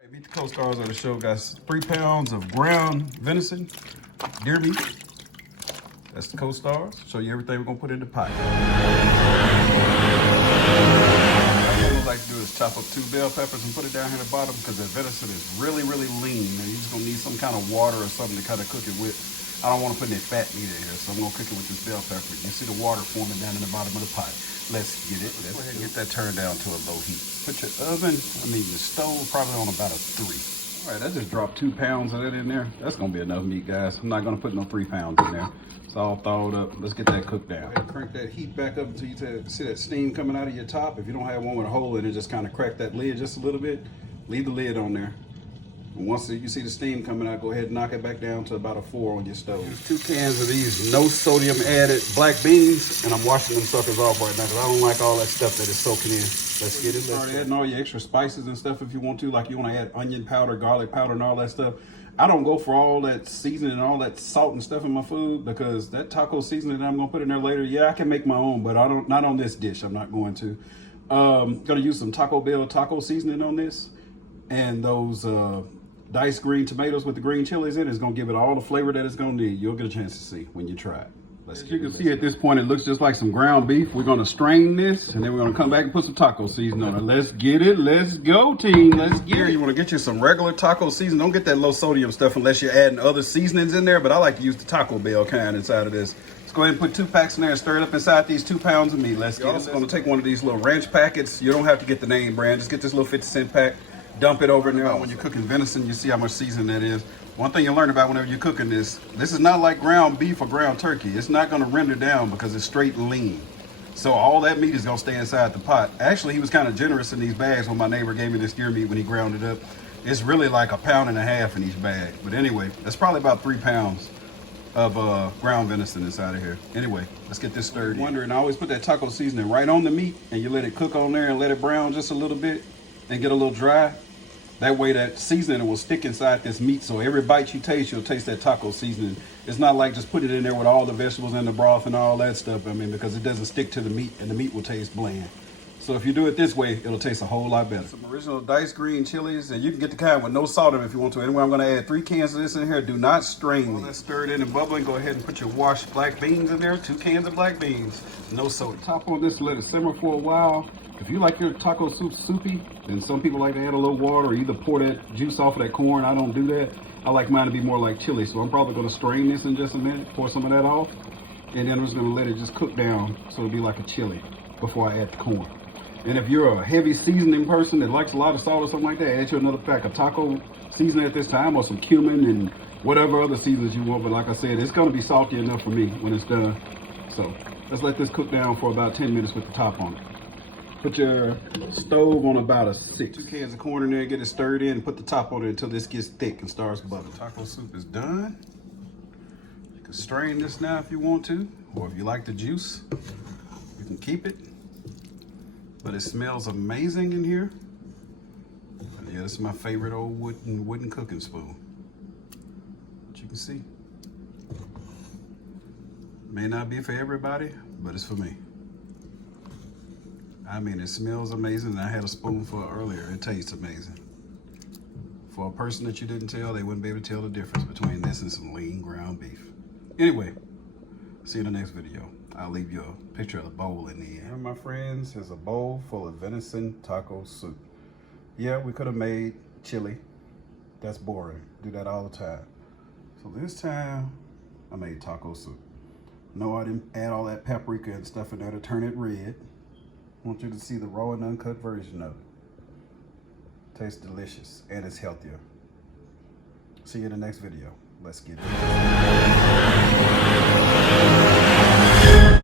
Hey, meet the co-stars of the show. Got 3 pounds of ground venison, deer meat. That's the co-stars. Show you everything we're gonna put in the pot. What I like to do is chop up 2 bell peppers and put it down here at the bottom because the venison is really, really lean. And you're just gonna need some kind of water or something to kind of cook it with. I don't want to put any fat meat in here, so I'm gonna cook it with this bell pepper. You see the water forming down in the bottom of the pot. Let's get it. Let's go ahead and get that turned down to a low heat. Put your your stove probably on about a 3. All right, I just dropped 2 pounds of that in there. That's gonna be enough meat, guys. I'm not gonna put no 3 pounds in there. It's all thawed up. Let's get that cooked down. Go ahead and crank that heat back up until you see that steam coming out of your top. If you don't have one with a hole in it, just kind of crack that lid just a little bit. Leave the lid on there. And once you see the steam coming out, go ahead and knock it back down to about a 4 on your stove. Use 2 cans of these no sodium added black beans, and I'm washing them suckers off right now because I don't like all that stuff that is soaking in. Let's get it. Start adding all your extra spices and stuff if you want to, like you want to add onion powder, garlic powder, and all that stuff. I don't go for all that seasoning and all that salt and stuff in my food because that taco seasoning that I'm gonna put in there later, yeah, I can make my own, but not on this dish. I'm not going to. Gonna use some Taco Bell taco seasoning on this, and those diced green tomatoes with the green chilies in it is gonna give it all the flavor that it's gonna need. You'll get a chance to see when you try it. As you can see at this point, it looks just like some ground beef. We're gonna strain this, and then we're gonna come back and put some taco seasoning on it. Let's get it. Let's go, team. Let's get it. You wanna get you some regular taco seasoning. Don't get that low sodium stuff unless you're adding other seasonings in there, but I like to use the Taco Bell kind inside of this. Let's go ahead and put 2 packs in there and stir it up inside these 2 pounds of meat. Let's get it. You're also gonna take one of these little ranch packets. You don't have to get the name brand. Just get this little 50-cent pack. Dump it over in there. When you're cooking venison, you see how much seasoning that is. One thing you learn about whenever you're cooking this is not like ground beef or ground turkey. It's not gonna render down because it's straight lean. So all that meat is gonna stay inside the pot. Actually, he was kind of generous in these bags when my neighbor gave me this deer meat when he ground it up. It's really like 1.5 pounds in each bag. But anyway, that's probably about 3 pounds of ground venison inside of here. Anyway, let's get this stirred in. I always put that taco seasoning right on the meat and you let it cook on there and let it brown just a little bit and get a little dry. That way that seasoning will stick inside this meat, so every bite you taste, you'll taste that taco seasoning. It's not like just put it in there with all the vegetables and the broth and all that stuff, because it doesn't stick to the meat and the meat will taste bland. So if you do it this way, it'll taste a whole lot better. Some original diced green chilies, and you can get the kind with no salt in it if you want to. Anyway, I'm gonna add 3 cans of this in here. Do not strain these. Let's stir it in and bubbling. Go ahead and put your washed black beans in there. 2 cans of black beans, no soda. Top on this, let it simmer for a while. If you like your taco soup soupy, then some people like to add a little water or either pour that juice off of that corn. I don't do that. I like mine to be more like chili, so I'm probably gonna strain this in just a minute, pour some of that off, and then I'm just gonna let it just cook down so it'll be like a chili before I add the corn. And if you're a heavy seasoning person that likes a lot of salt or something like that, add you another pack of taco seasoning at this time or some cumin and whatever other seasonings you want. But like I said, it's gonna be salty enough for me when it's done. So let's let this cook down for about 10 minutes with the top on it. Put your stove on about a 6. 2 cans of corn in there, get it stirred in, and put the top on it until this gets thick and starts bubbling. Taco soup is done. You can strain this now if you want to, or if you like the juice, you can keep it. But it smells amazing in here. And yeah, this is my favorite old wooden cooking spoon. But you can see. May not be for everybody, but it's for me. It smells amazing, and I had a spoonful earlier. It tastes amazing. For a person that you didn't tell, they wouldn't be able to tell the difference between this and some lean ground beef. Anyway, see you in the next video. I'll leave you a picture of the bowl in the end. Here, my friends, is a bowl full of venison taco soup. Yeah, we could have made chili. That's boring. Do that all the time. So this time, I made taco soup. No, I didn't add all that paprika and stuff in there to turn it red. I want you to see the raw and uncut version of it. Tastes delicious and it's healthier. See you in the next video. Let's get it.